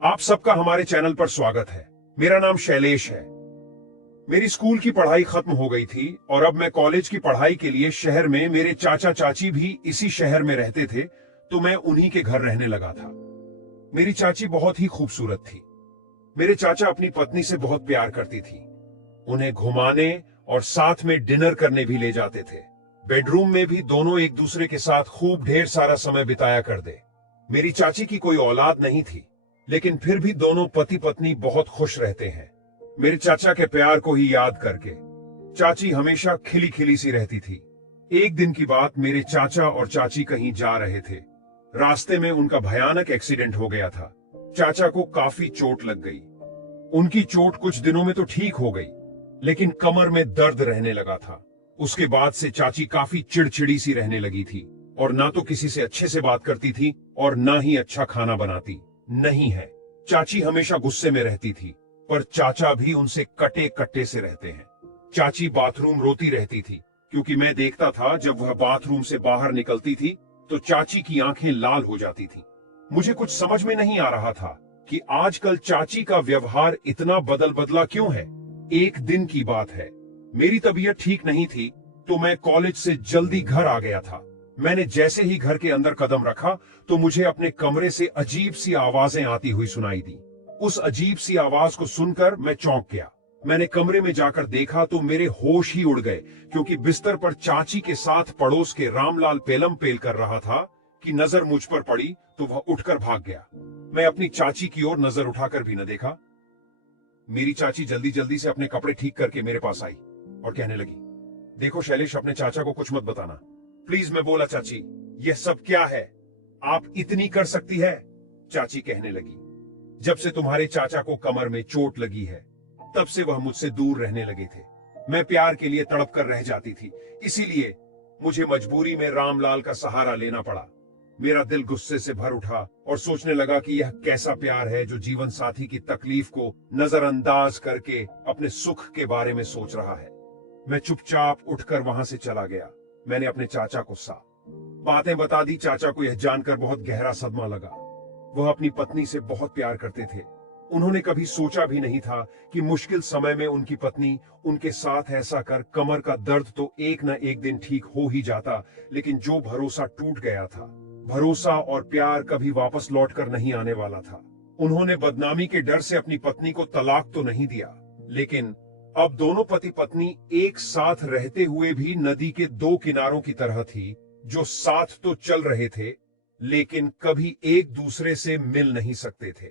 आप सबका हमारे चैनल पर स्वागत है। मेरा नाम शैलेश है। मेरी स्कूल की पढ़ाई खत्म हो गई थी और अब मैं कॉलेज की पढ़ाई के लिए शहर में, मेरे चाचा चाची भी इसी शहर में रहते थे, तो मैं उन्हीं के घर रहने लगा था। मेरी चाची बहुत ही खूबसूरत थी। मेरे चाचा अपनी पत्नी से बहुत प्यार करती थी। उन्हें घुमाने और साथ में डिनर करने भी ले जाते थे। बेडरूम में भी दोनों एक दूसरे के साथ खूब ढेर सारा समय बिताया करते। मेरी चाची की कोई औलाद नहीं थी, लेकिन फिर भी दोनों पति पत्नी बहुत खुश रहते हैं। मेरे चाचा के प्यार को ही याद करके चाची हमेशा खिली खिली सी रहती थी। एक दिन की बात, मेरे चाचा और चाची कहीं जा रहे थे। रास्ते में उनका भयानक एक्सीडेंट हो गया था। चाचा को काफी चोट लग गई। उनकी चोट कुछ दिनों में तो ठीक हो गई, लेकिन कमर में दर्द रहने लगा था। उसके बाद से चाची काफी चिड़चिड़ी सी रहने लगी थी और ना तो किसी से अच्छे से बात करती थी और ना ही अच्छा खाना बनाती। नहीं है, चाची हमेशा गुस्से में रहती थी, पर चाचा भी उनसे कटे कट्टे से रहते हैं। चाची बाथरूम रोती रहती थी, क्योंकि मैं देखता था जब वह बाथरूम से बाहर निकलती थी तो चाची की आंखें लाल हो जाती थी। मुझे कुछ समझ में नहीं आ रहा था कि आजकल चाची का व्यवहार इतना बदला क्यों है। एक दिन की बात है, मेरी तबीयत ठीक नहीं थी, तो मैं कॉलेज से जल्दी घर आ गया था। मैंने जैसे ही घर के अंदर कदम रखा तो मुझे अपने कमरे से अजीब सी आवाजें आती हुई सुनाई दी। उस अजीब सी आवाज को सुनकर मैं चौंक गया। मैंने कमरे में जाकर देखा तो मेरे होश ही उड़ गए, क्योंकि बिस्तर पर चाची के साथ पड़ोस के रामलाल पेलम पेल कर रहा था कि नजर मुझ पर पड़ी तो वह उठकर भाग गया। मैं अपनी चाची की ओर नजर उठाकर भी न देखा। मेरी चाची जल्दी जल्दी से अपने कपड़े ठीक करके मेरे पास आई और कहने लगी, देखो शैलेश, अपने चाचा को कुछ मत बताना प्लीज। मैं बोला, चाची यह सब क्या है, आप इतनी कर सकती है? चाची कहने लगी, जब से तुम्हारे चाचा को कमर में चोट लगी है तब से वह मुझसे दूर रहने लगे थे। मैं प्यार के लिए तड़प कर रह जाती थी, इसीलिए मुझे मजबूरी में रामलाल का सहारा लेना पड़ा। मेरा दिल गुस्से से भर उठा और सोचने लगा कि यह कैसा प्यार है जो जीवन साथी की तकलीफ को नजरअंदाज करके अपने सुख के बारे में सोच रहा है। मैं चुपचाप उठकर वहां से चला गया। मैंने अपने चाचा को बातें बता दी। चाचा को यह जानकर बहुत गहरा सदमा लगा। वह अपनी पत्नी से बहुत प्यार करते थे। उन्होंने कभी सोचा भी नहीं था कि मुश्किल समय में उनकी पत्नी उनके साथ ऐसा कर कमर का दर्द तो एक न एक दिन ठीक हो ही जाता, लेकिन जो भरोसा टूट गया था, भरोसा और प्यार कभी वापस लौटकर नहीं आने वाला था। उन्होंने बदनामी के डर से अपनी पत्नी को तलाक तो नहीं दिया, लेकिन अब दोनों पति पत्नी एक साथ रहते हुए भी नदी के दो किनारों की तरह थी, जो साथ तो चल रहे थे लेकिन कभी एक दूसरे से मिल नहीं सकते थे।